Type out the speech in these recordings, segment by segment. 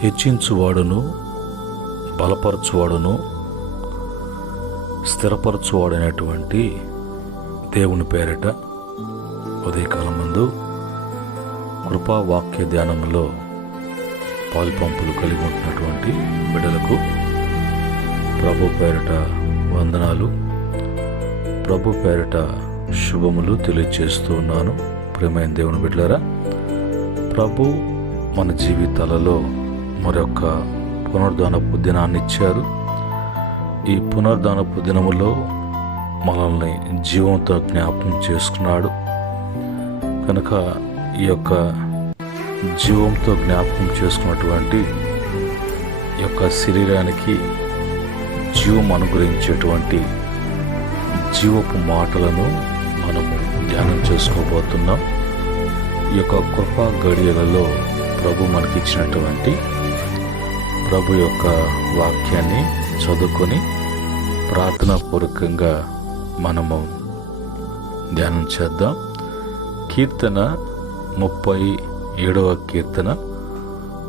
హెచ్చించువాడును, బలపరచువాడును, స్థిరపరచువాడైనటువంటి దేవుని పేరిట ఉదయకాలం ముందు కృపావాక్య ధ్యానంలో పాలుపంపులు కలిగి ఉంటున్నటువంటి బిడ్డలకు ప్రభు పేరిట వందనాలు, ప్రభు పేరిట శుభములు తెలియజేస్తూ ఉన్నాను. ప్రియమైన దేవుని బిడ్డలారా, ప్రభు మన జీవితాలలో మరొక పునరుద్ధానపు దినాన్ని ఇచ్చారు. ఈ పునరుద్ధానపు దినములో మనల్ని జీవంతో జ్ఞాపకం చేసుకున్నాడు కనుక ఈ యొక్క జీవంతో జ్ఞాపకం చేసుకున్నటువంటి ఈ యొక్క శరీరానికి జీవం అనుగ్రహించేటువంటి జీవపు మాటలను మనము ధ్యానం చేసుకోబోతున్నాం. ఈ యొక్క కృపా గడియలలో ప్రభు మనకిచ్చినటువంటి ప్రభు యొక్క వాక్యాన్ని చదువుకొని ప్రార్థనాపూర్వకంగా మనము ధ్యానం చేద్దాం. కీర్తన 37వ కీర్తన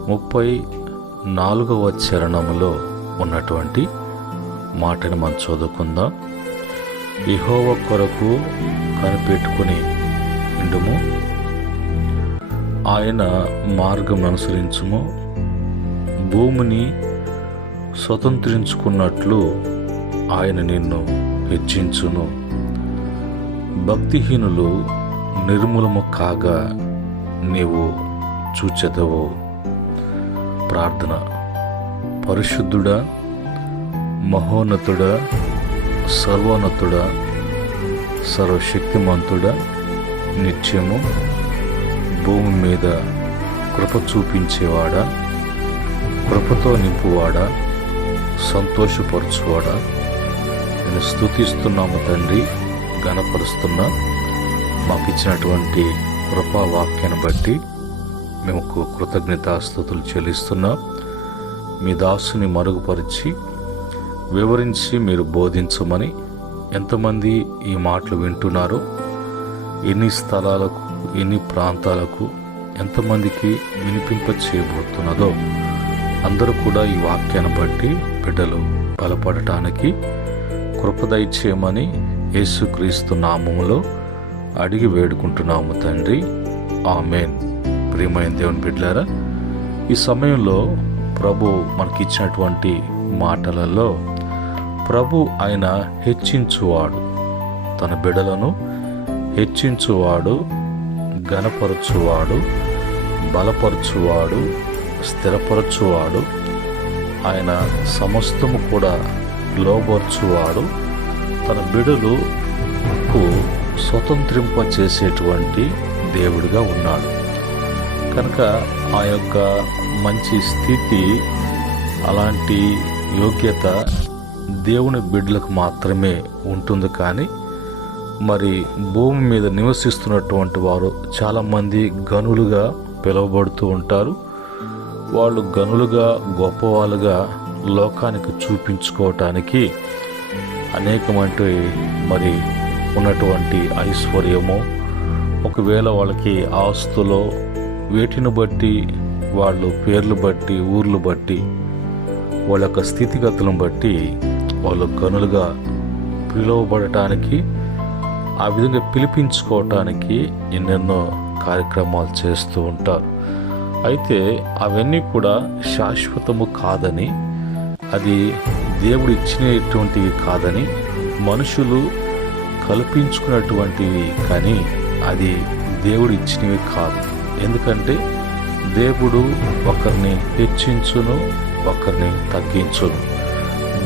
34వ చరణములో ఉన్నటువంటి మాటను మనం చదువుకుందాం. యెహోవా కొరకు కనిపెట్టుకుని ఉండుము, ఆయన మార్గం అనుసరించుము, భూమిని స్వతంత్రించుకున్నట్లు ఆయన నిన్ను హెచ్చించును. భక్తిహీనులు నిర్మూలము కాగా నీవు చూచెదవు. ప్రార్థన. పరిశుద్ధుడా, మహోన్నతుడా, సర్వోన్నతుడా, సర్వశక్తిమంతుడా, నిత్యము భూమి మీద కృప చూపించేవాడా, కృపతో నింపువాడా, సంతోషపరచువాడా, నేను స్తుతిస్తున్నాము తండ్రి, ఘనపరుస్తున్నా. మాకు ఇచ్చినటువంటి కృపా వాక్యాన్ని బట్టి మేము కృతజ్ఞతాస్తుతులు చెల్లిస్తున్నాం. మీ దాసుని మరుగుపరిచి వివరించి మీరు బోధించమని ఎంతమంది ఈ మాటలు వింటున్నారో, ఎన్ని స్థలాలకు, ఎన్ని ప్రాంతాలకు, ఎంతమందికి వినిపింప చేయబోతున్నదో అందరూ కూడా ఈ వాక్యాన్ని బట్టి బిడ్డలు బలపడటానికి కృప దయచేయమని యేసుక్రీస్తు నామములో అడిగి వేడుకుంటున్నాము తండ్రి, ఆమేన్. ప్రియమైన దేవుని బిడ్డలారా, ఈ సమయంలో ప్రభు మనకిచ్చినటువంటి మాటలలో ప్రభు ఆయన హెచ్చించువాడు, తన బిడ్డలను హెచ్చించువాడు, ఘనపరచువాడు, బలపరచువాడు, స్థిరపరచువాడు, ఆయన సమస్తము కూడా లోబర్చువాడు, తన బిడ్డలకు స్వతంత్రింప చేసేటువంటి దేవుడిగా ఉన్నాడు. కనుక ఆ యొక్క మంచి స్థితి, అలాంటి యోగ్యత దేవుని బిడ్డలకు మాత్రమే ఉంటుంది. కానీ మరి భూమి మీద నివసిస్తున్నటువంటి వారు చాలామంది గనులుగా పిలువబడుతూ ఉంటారు. వాళ్ళు గనులుగా, గొప్పవాళ్ళుగా లోకానికి చూపించుకోవటానికి అనేకమంటే మరి ఉన్నటువంటి ఐశ్వర్యము, ఒకవేళ వాళ్ళకి ఆస్తులో వేటిని బట్టి, వాళ్ళు పేర్లు బట్టి, ఊర్లు బట్టి, వాళ్ళ యొక్క స్థితిగతులను బట్టి వాళ్ళు గనులుగా పిలువబడటానికి, ఆ విధంగా పిలిపించుకోవటానికి ఎన్నెన్నో కార్యక్రమాలు చేస్తూ ఉంటారు. అయితే అవన్నీ కూడా శాశ్వతము కాదని, అది దేవుడు ఇచ్చినటువంటివి కాదని, మనుషులు కల్పించుకున్నటువంటివి, కానీ అది దేవుడు ఇచ్చినవి కాదు. ఎందుకంటే దేవుడు ఒకరిని హెచ్చించును, ఒకరిని తగ్గించును.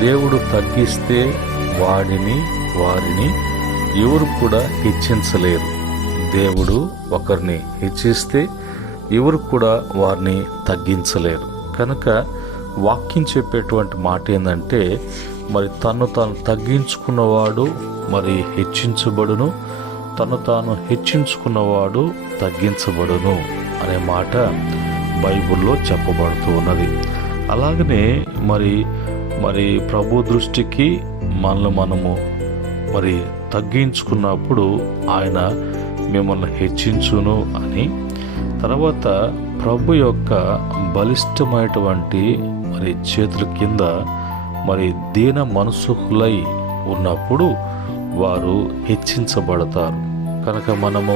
దేవుడు తగ్గిస్తే వారిని ఎవరు కూడా హెచ్చించలేరు. దేవుడు ఒకరిని హెచ్చిస్తే ఎవరు కూడా వారిని తగ్గించలేరు. కనుక వాక్యం చెప్పేటువంటి మాట ఏంటంటే, మరి తను తాను తగ్గించుకున్నవాడు మరి హెచ్చించబడును, తను తాను హెచ్చించుకున్నవాడు తగ్గించబడును అనే మాట బైబిల్లో చెప్పబడుతూ ఉన్నది. అలాగనే మరి ప్రభు దృష్టికి మనము మరి తగ్గించుకున్నప్పుడు ఆయన మిమ్మల్ని హెచ్చించును అని, తర్వాత ప్రభు యొక్క బలిష్టమైనటువంటి మరి చేతుల కింద మరి దీన మనసుకులై ఉన్నప్పుడు వారు హెచ్చించబడతారు. కనుక మనము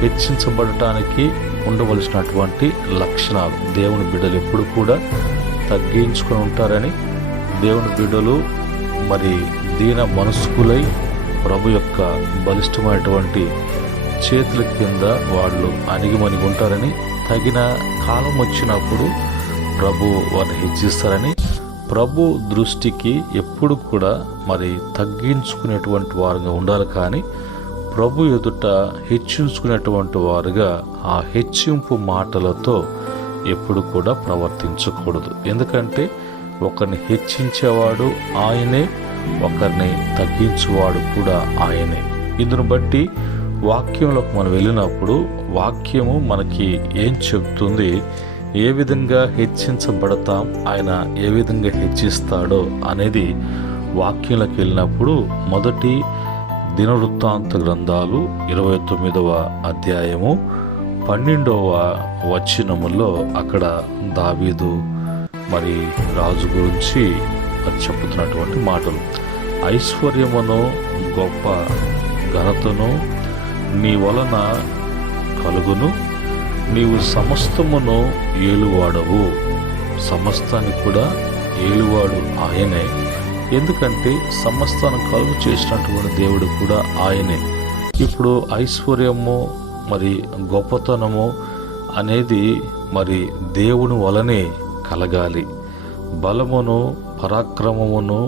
హెచ్చించబడటానికి ఉండవలసినటువంటి లక్షణాలు, దేవుని బిడ్డలు ఎప్పుడు కూడా తగ్గించుకొని ఉంటారని, దేవుని బిడ్డలు మరి దీన మనస్కులై ప్రభు యొక్క బలిష్టమైనటువంటి చేతుల కింద వాళ్ళు అణిగిమణిగి ఉంటారని, తగిన కాలం వచ్చినప్పుడు ప్రభు వారిని హెచ్చిస్తారని, ప్రభు దృష్టికి ఎప్పుడు కూడా మరి తగ్గించుకునేటువంటి వారుగా ఉండాలి. కానీ ప్రభు ఎదుట హెచ్చించుకునేటువంటి వారుగా ఆ హెచ్చింపు మాటలతో ఎప్పుడు కూడా ప్రవర్తించకూడదు. ఎందుకంటే ఒకరిని హెచ్చించేవాడు ఆయనే, ఒకరిని తగ్గించేవాడు కూడా ఆయనే. ఇందును బట్టి వాక్యంలోకి మనం వెళ్ళినప్పుడు వాక్యము మనకి ఏం చెప్తుంది, ఏ విధంగా హెచ్చించబడతాం, ఆయన ఏ విధంగా హెచ్చిస్తాడో అనేది వాక్యంలోకి వెళ్ళినప్పుడు మొదటి దినవృత్తాంత గ్రంథాలు 29వ అధ్యాయము 12వ వచనములో అక్కడ దావీదు మరి రాజు గురించి చెప్పుతున్నటువంటి మాటలు, ఐశ్వర్యమును గొప్ప ఘనతను నీ వలన కలుగును, నీవు సమస్తమును ఏలువాడవు. సమస్తానికి కూడా ఏలువాడు ఆయనే. ఎందుకంటే సమస్తాన్ని కలుగు చేసినటువంటి దేవుడు కూడా ఆయనే. ఇప్పుడు ఐశ్వర్యము మరి గొప్పతనము అనేది మరి దేవుని వలనే కలగాలి. బలమును పరాక్రమమును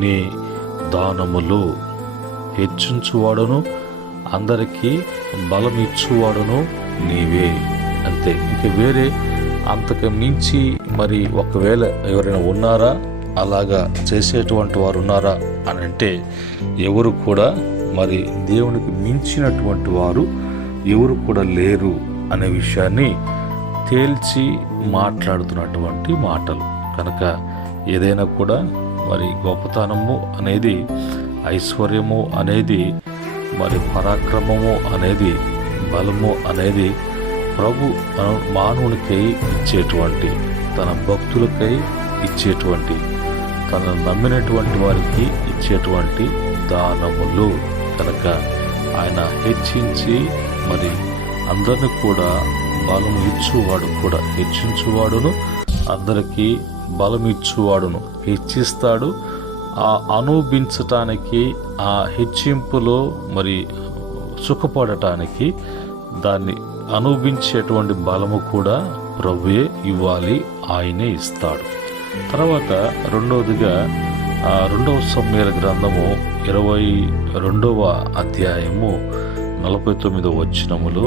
నీ దానములు, హెచ్చించువాడును అందరికీ బలం ఇచ్చువాడును నీవే. అంతే, ఇంక వేరే అంతకు మించి మరి ఒకవేళ ఎవరైనా ఉన్నారా, అలాగా చేసేటువంటి వారు ఉన్నారా అని అంటే ఎవరు కూడా మరి దేవునికి మించినటువంటి వారు ఎవరు కూడా లేరు అనే విషయాన్ని తేల్చి మాట్లాడుతున్నటువంటి మాటలు. కనుక ఏదైనా కూడా మరి గొప్పతనము అనేది, ఐశ్వర్యము అనేది, మరి పరాక్రమము అనేది, బలము అనేది ప్రభు మానవునికై ఇచ్చేటువంటి, తన భక్తులకై ఇచ్చేటువంటి, తనను నమ్మినటువంటి వారికి ఇచ్చేటువంటి దానములు. కనుక ఆయన హెచ్చించి మరి అందరిని కూడా బలము ఇచ్చువాడు కూడా, హెచ్చించువాడును అందరికీ బలం ఇచ్చువాడును, హెచ్చిస్తాడు. ఆ అనుభవించటానికి, ఆ హెచ్చింపులో మరి సుఖపడటానికి, దాన్ని అనుభవించేటువంటి బలము కూడా ప్రభువే ఇవ్వాలి, ఆయనే ఇస్తాడు. తర్వాత రెండవదిగా 2వ సమూయేలు గ్రంథము 22వ అధ్యాయము 49వ వచనములో,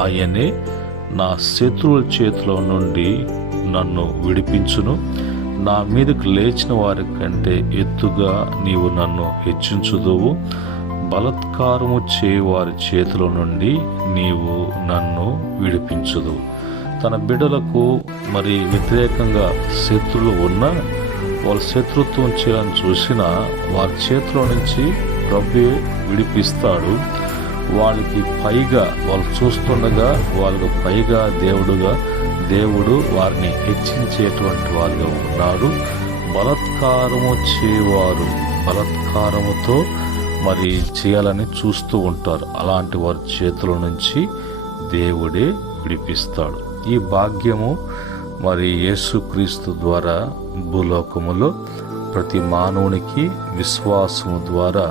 ఆయనే నా శత్రువుల చేతిలో నుండి నన్ను విడిపించును, నా మీదకు లేచిన వారి కంటే ఎత్తుగా నీవు నన్ను హెచ్చించుదువు, బలత్కారము చేయవారి చేతిలో నుండి నీవు నన్ను విడిపించుదువు. తన బిడ్డలకు మరి వ్యతిరేకంగా శత్రువులు ఉన్నా, వాళ్ళ శత్రుత్వం చేయాలని చూసినా వారి చేతిలో నుంచి ప్రభువే విడిపిస్తాడు. వాళ్ళకి పైగా, వాళ్ళు చూస్తుండగా వాళ్ళకు పైగా దేవుడు వారిని హెచ్చించేటువంటి వారుగా ఉన్నారు. బలత్కారము చేయవారు బలత్కారముతో మరి చేయాలని చూస్తూ ఉంటారు. అలాంటి వారి చేతుల నుంచి దేవుడే విడిపిస్తాడు. ఈ భాగ్యము మరి యేసుక్రీస్తు ద్వారా భూలోకములో ప్రతి మానవునికి విశ్వాసము ద్వారా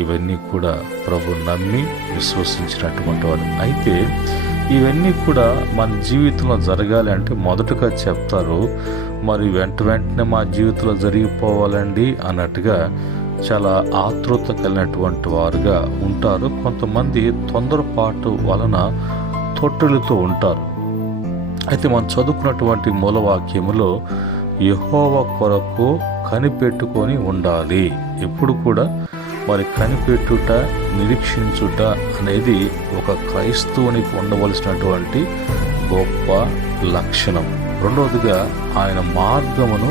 ఇవన్నీ కూడా ప్రభు నమ్మి విశ్వసించినటువంటి వారు. అయితే ఇవన్నీ కూడా మన జీవితంలో జరగాలి అంటే మొదటగా చెప్తారు మరి వెంటనే మా జీవితంలో జరిగిపోవాలండి అన్నట్టుగా చాలా ఆతృత కలిగినటువంటి వారుగా ఉంటారు. కొంతమంది తొందరపాటు వలన తొట్టులతో ఉంటారు. అయితే మనం చదువుకున్నటువంటి మూలవాక్యములో యెహోవా కొరకు కనిపెట్టుకొని ఉండాలి. ఎప్పుడు కూడా మరి కనిపెట్టుట, నిరీక్షించుట అనేది ఒక క్రైస్తవునికి ఉండవలసినటువంటి గొప్ప లక్షణం. రెండవదిగా ఆయన మార్గమును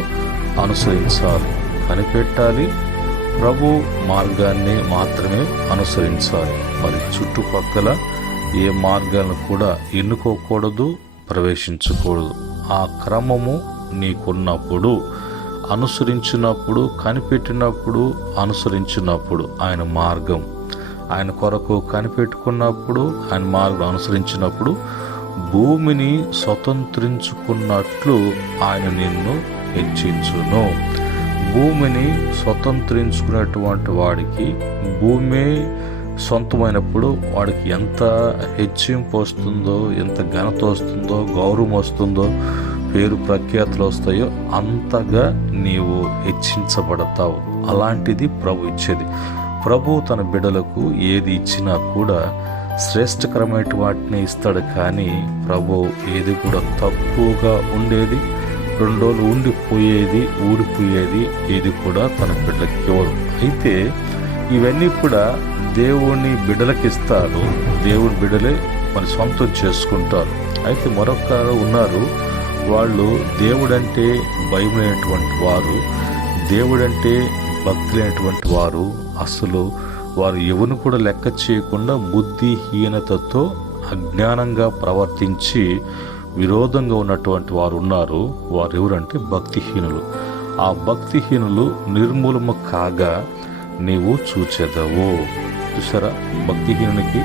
అనుసరించాలి. కనిపెట్టాలి, ప్రభు మార్గాన్ని మాత్రమే అనుసరించాలి. మరి చుట్టుపక్కల ఏ మార్గాలను కూడా ఎన్నుకోకూడదు. ప్రవేశించకూడదు. ఆ క్రమము నీకున్నప్పుడు, అనుసరించినప్పుడు, కనిపెట్టినప్పుడు, అనుసరించినప్పుడు ఆయన మార్గం, ఆయన కొరకు కనిపెట్టుకున్నప్పుడు, ఆయన మార్గం అనుసరించినప్పుడు భూమిని స్వతంత్రించుకున్నట్లు ఆయన నిన్ను హెచ్చించును. భూమిని స్వతంత్రించుకున్నటువంటి వాడికి భూమి సొంతమైనప్పుడు వాడికి ఎంత హెచ్చింపు వస్తుందో, ఎంత ఘనత వస్తుందో, గౌరవం వస్తుందో, పేరు ప్రఖ్యాతులు వస్తాయో అంతగా నీవు హెచ్చించబడతావు. అలాంటిది ప్రభు ఇచ్చేది. ప్రభు తన బిడ్డలకు ఏది ఇచ్చినా కూడా శ్రేష్టకరమైన వాటిని ఇస్తాడు. కానీ ప్రభు ఏది కూడా తక్కువగా ఉండేది, 2 రోజులు ఉండిపోయేది, ఊడిపోయేది ఏది కూడా తన బిడ్డలకి ఇవ్వదు. అయితే ఇవన్నీ కూడా దేవుని బిడ్డలకి ఇస్తారు. దేవుని బిడ్డలే మన సొంతం చేసుకుంటారు. అయితే మరొకరు ఉన్నారు, వాళ్ళు దేవుడంటే భయమైనటువంటి వారు, దేవుడంటే భక్తి లేనటువంటి వారు. అసలు వారు ఎవరిని కూడా లెక్క చేయకుండా బుద్ధిహీనతతో అజ్ఞానంగా ప్రవర్తించి విరోధంగా ఉన్నటువంటి వారు ఉన్నారు. వారు ఎవరంటే భక్తిహీనులు. ఆ భక్తిహీనులు నిర్మూలము కాగా నీవు చూచెదవు. చూసారా, భక్తిహీనునికి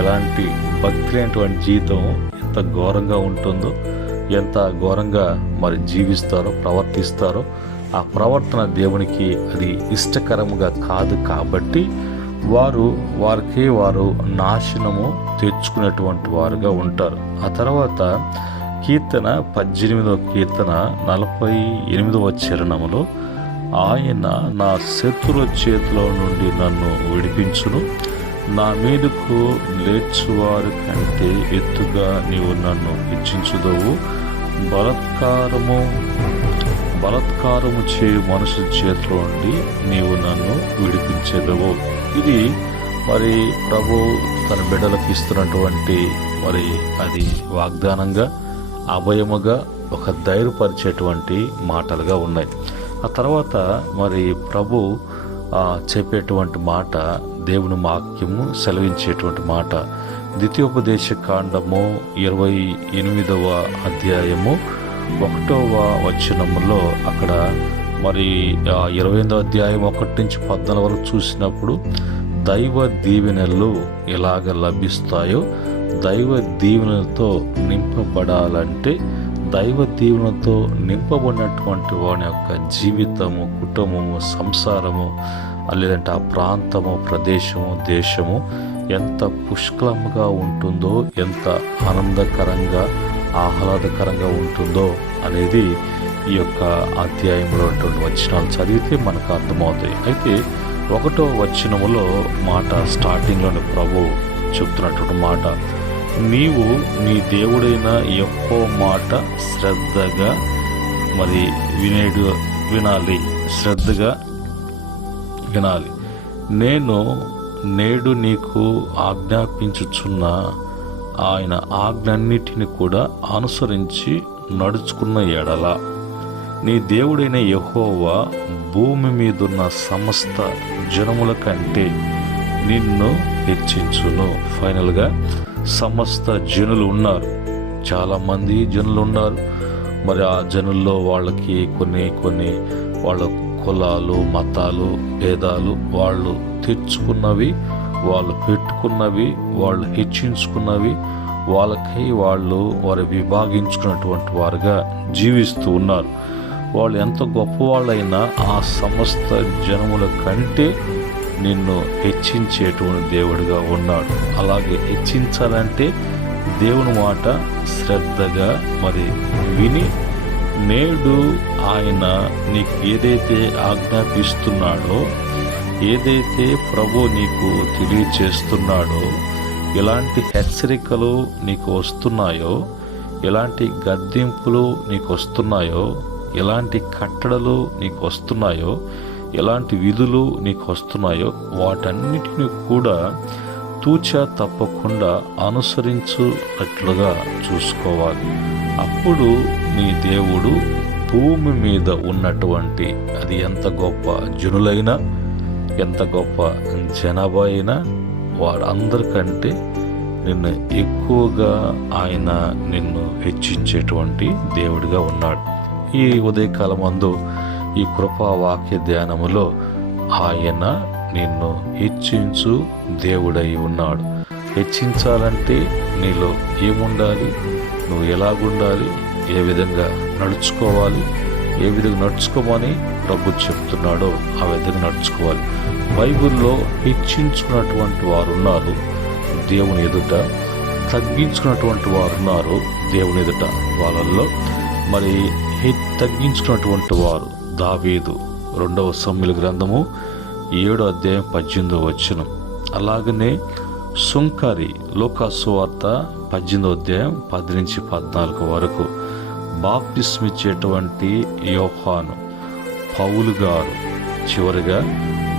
ఎలాంటి భక్తి లేనటువంటి జీవితం ఎంత ఘోరంగా ఉంటుందో, ఎంత ఘోరంగా మరి జీవిస్తారో, ప్రవర్తిస్తారో. ఆ ప్రవర్తన దేవునికి అది ఇష్టకరముగా కాదు. కాబట్టి వారు నాశనము తెచ్చుకునేటువంటి వారుగా ఉంటారు. ఆ తర్వాత కీర్తన 18వ కీర్తన 48వ చరణములో, ఆయన నా శత్రుల చేతిలో నుండి నన్ను విడిపించును, నా మీదకు లేచువారి కంటే ఎత్తుగా నీవు నన్ను హెచ్చించుదవు, బలత్కారము చేయు మనుషుల చేతిలో నుండి నీవు నన్ను విడిపించేదవు. ఇది మరి ప్రభు తన బిడ్డలకు ఇస్తున్నటువంటి మరి అది వాగ్దానంగా, అభయముగా, ఒక ధైర్యపరిచేటువంటి మాటలుగా ఉన్నాయి. ఆ తర్వాత మరి ప్రభు చెప్పేటువంటి మాట, దేవుని వాక్యము సెలవించేటువంటి మాట, ద్వితీయోపదేశ కాండము 28వ అధ్యాయము 1వ వచనములో, అక్కడ మరి 28వ అధ్యాయం 1 నుంచి 14 వరకు చూసినప్పుడు దైవ దీవెనలు ఎలాగ లభిస్తాయో, దైవ దీవెనలతో నింపబడాలంటే దైవ దీవెనలతో నింపబడినటువంటి వాని యొక్క జీవితము, కుటుంబము, సంసారము, లేదంటే ఆ ప్రాంతము, ప్రదేశము, దేశము ఎంత పుష్కలముగా ఉంటుందో, ఎంత ఆనందకరంగా, ఆహ్లాదకరంగా ఉంటుందో అనేది ఈ యొక్క అధ్యాయంలో ఉన్నటువంటి వచనాలు చదివితే మనకు అర్థమవుతాయి. అయితే 1వ వచనములో మాట, స్టార్టింగ్లోని ప్రభు చెప్తున్నటువంటి మాట, నీవు నీ దేవుడైన యెహోవా మాట శ్రద్ధగా మరి శ్రద్ధగా వినాలి. నేను నేడు నీకు ఆజ్ఞాపించుచున్న ఆయన ఆజ్ఞన్నిటిని కూడా అనుసరించి నడుచుకున్న ఎడల నీ దేవుడైన యెహోవా భూమి మీదున్న సమస్త జనముల కంటే నిన్ను హెచ్చించును. ఫైనల్గా సమస్త జనులు ఉన్నారు, చాలామంది జనులు ఉన్నారు. మరి ఆ జనుల్లో వాళ్ళకి కొన్ని వాళ్ళ కులాలు, మతాలు, భేదాలు, వాళ్ళు తెచ్చుకున్నవి, వాళ్ళు పెట్టుకున్నవి, వాళ్ళు హెచ్చించుకున్నవి, వాళ్ళకై వారు విభాగించుకున్నటువంటి వారుగా జీవిస్తూ ఉన్నారు. వాళ్ళు ఎంత గొప్పవాళ్ళైనా ఆ సమస్త జనముల కంటే నిన్ను హెచ్చించేటువంటి దేవుడిగా ఉన్నాడు. అలాగే హెచ్చించాలంటే దేవుని మాట శ్రద్ధగా మరి విని, నేడు ఆయన నీకు ఏదైతే ఆజ్ఞాపిస్తున్నాడో, ఏదైతే ప్రభు నీకు తెలియచేస్తున్నాడో, ఎలాంటి హెచ్చరికలు నీకు వస్తున్నాయో, ఎలాంటి గద్దింపులు నీకు వస్తున్నాయో, ఎలాంటి కట్టడలు నీకు వస్తున్నాయో, ఎలాంటి విధులు నీకు వస్తున్నాయో, వాటన్నిటిని కూడా తూచా తప్పకుండా అనుసరించున్నట్లుగా చూసుకోవాలి. అప్పుడు నీ దేవుడు భూమి మీద ఉన్నటువంటి, అది ఎంత గొప్ప జనులైనా, ఎంత గొప్ప జనాభా అయినా, వారందరికంటే నిన్ను ఎక్కువగా ఆయన నిన్ను హెచ్చించేటువంటి దేవుడిగా ఉన్నాడు. ఈ ఉదయకాలం అందు ఈ కృపా వాక్య ధ్యానములో ఆయన నిన్ను హెచ్చించు దేవుడై ఉన్నాడు. హెచ్చించాలంటే నీలో ఏముండాలి, నువ్వు ఎలాగుండాలి, ఏ విధంగా నడుచుకోవాలి, ఏ విధంగా నడుచుకోమని ప్రభు చెప్తున్నాడో ఆ విధంగా నడుచుకోవాలి. బైబిల్లో హెచ్చించుకున్నటువంటి వారు ఉన్నారు దేవుని ఎదుట, తగ్గించుకున్నటువంటి వారు ఉన్నారు దేవుని ఎదుట. వాళ్ళల్లో మరి తగ్గించుకున్నటువంటి వారు దావీదు 2వ సమూయేలు గ్రంథము 7వ అధ్యాయం 18వ వచనం. అలాగనే సుంకరి లూకాసు వార్త 18వ అధ్యాయం 10 నుంచి 14 వరకు, బాప్తిస్మిచ్చేటువంటి యోహాను, పౌలు గారు, చివరిగా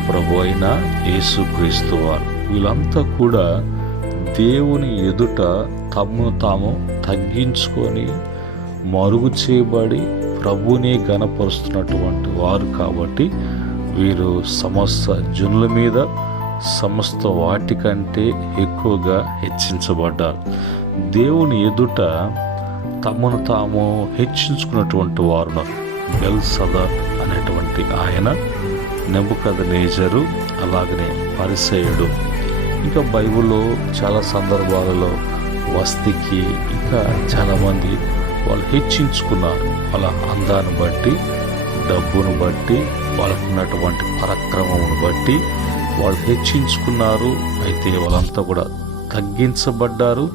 ప్రభు అయిన యేసుక్రీస్తు వారు, వీళ్ళంతా కూడా దేవుని ఎదుట తమను తాము తగ్గించుకొని మరుగు చేయబడి ప్రభుని గణపరుస్తున్నటువంటి వారు. కాబట్టి వీరు సమస్త జనుల మీద సమస్త వాటికంటే ఎక్కువగా హెచ్చించబడ్డారు. దేవుని ఎదుట తమను తాము హెచ్చించుకున్నటువంటి వారు బెల్షస్సర్ అనేటువంటి ఆయన, నెబుకద్నెజరు, అలాగనే పరిసయ్యుడు. ఇంకా బైబిల్లో చాలా సందర్భాలలో వస్తికి ఇంకా చాలామంది వాళ్ళు హెచ్చించుకున్నారు. వాళ్ళ అందాన్ని బట్టి, డబ్బును బట్టి, వాళ్ళకు ఉన్నటువంటి పరాక్రమమును బట్టి వాళ్ళు హెచ్చించుకున్నారు. అయితే వాళ్ళంతా కూడా తగ్గించబడ్డారు.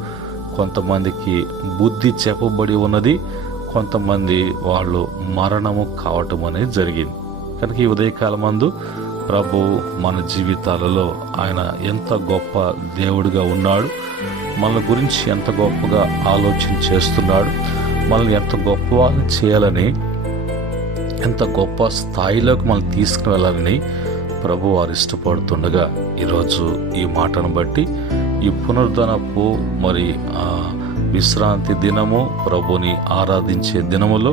కొంతమందికి బుద్ధి చెప్పబడి ఉన్నది, కొంతమంది వాళ్ళు మరణము కావటం అనేది జరిగింది. కనుక ఈ ఉదయకాలం మందు ప్రభు మన జీవితాలలో ఆయన ఎంత గొప్ప దేవుడిగా ఉన్నాడు, మన గురించి ఎంత గొప్పగా ఆలోచన చేస్తున్నాడు, మనల్ని ఎంత గొప్ప వాళ్ళని చేయాలని, ఎంత గొప్ప స్థాయిలోకి మనం తీసుకువెళ్ళాలని ప్రభు వారు ఇష్టపడుతుండగా, ఈరోజు ఈ మాటను బట్టి ఈ పునరుద్ధరణపు మరి విశ్రాంతి దినము, ప్రభుని ఆరాధించే దినములో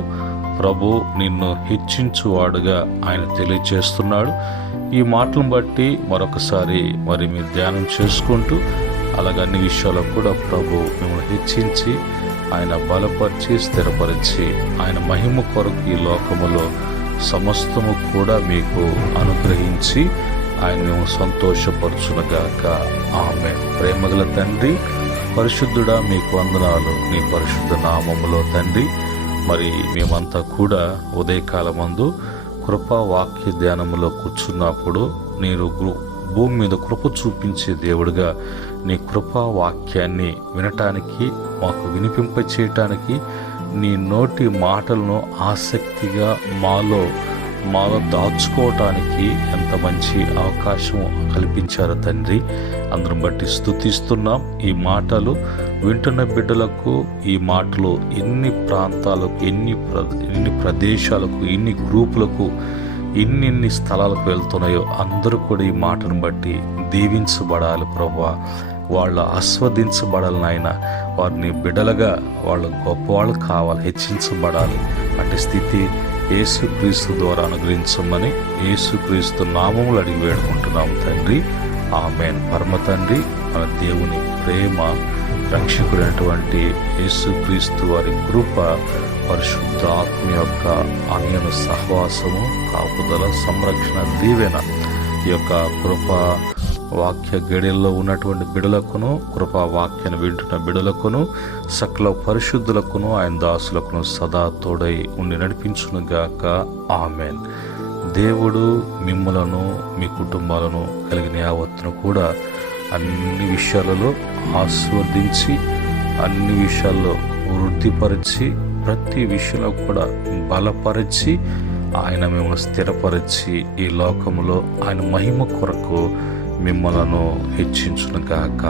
ప్రభు నిన్ను హెచ్చించువాడుగా ఆయన తెలియచేస్తున్నాడు. ఈ మాటలను బట్టి మరొకసారి మరి మీరు ధ్యానం చేసుకుంటూ అలాగే అన్ని విషయాలకు కూడా ప్రభు మిమ్మల్ని హెచ్చించి ఆయన బలపరిచి స్థిరపరిచి ఆయన మహిమ కొరకు ఈ లోకములో సమస్తము కూడా మీకు అనుగ్రహించి ఆయన మేము సంతోషపరచునగాక. ఆమేన్. ప్రేమగల తండ్రి, పరిశుద్ధుడా, మీకు వందనాలు. నీ పరిశుద్ధ నామములో తండ్రి, మరి మేమంతా కూడా ఉదయకాలమందు కృపా వాక్య ధ్యానములో కూర్చున్నప్పుడు మీరు భూమి మీద కృప చూపించే దేవుడిగా నీ కృపా వాక్యాన్ని వినటానికి, మాకు వినిపింపచేయటానికి, నీ నోటి మాటలను ఆసక్తిగా మాలో దాచుకోవటానికి ఎంత మంచి అవకాశం కల్పించారు తండ్రి. అందరం బట్టి స్తుతిస్తున్నాం. ఈ మాటలు వింటున్న బిడ్డలకు, ఈ మాటలు ఎన్ని ప్రాంతాలకు, ఎన్ని ప్రదేశాలకు, ఎన్ని గ్రూపులకు, ఎన్ని స్థలాలకు వెళ్తున్నాయో అందరూ కూడా ఈ మాటను బట్టి దీవించబడాలి ప్రభువా. వాళ్ళు ఆస్వాదించబడాలి నాయన. వారిని బిడ్డలుగా వాళ్ళు గొప్పవాళ్ళు కావాలి, హెచ్చించబడాలి. అటు స్థితి యేసుక్రీస్తు ద్వారా అనుగ్రహించమని యేసుక్రీస్తు నామములు అడిగి వేడుకుంటున్నాము తండ్రి. ఆమేన్. పరమ తండ్రి, మన దేవుని ప్రేమ, రక్షకుడైనటువంటి యేసుక్రీస్తు వారి కృప, పరిశుద్ధాత్మ యొక్క అన్యను సహవాసము, కాపుదల, సంరక్షణ, దీవెన ఈ యొక్క కృప వాక్య గడియల్లో ఉన్నటువంటి బిడలకును, కృపా వాక్యాన్ని వింటున్న బిడలకును, సకల పరిశుద్ధులకును, ఆయన దాసులకును సదా తోడై ఉండి నడిపించునుగాక. ఆమేన్. దేవుడు మిమ్మలను, మీ కుటుంబాలను కలిగిన యావత్తును కూడా అన్ని విషయాలలో ఆశీర్వదించి, అన్ని విషయాల్లో వృద్ధిపరిచి, ప్రతి విషయంలో కూడా బలపరిచి, ఆయన మిమ్మల్ని స్థిరపరిచి ఈ లోకములో ఆయన మహిమ కొరకు మిమ్మలను హెచ్చించునుగాక.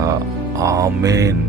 ఆమేన్.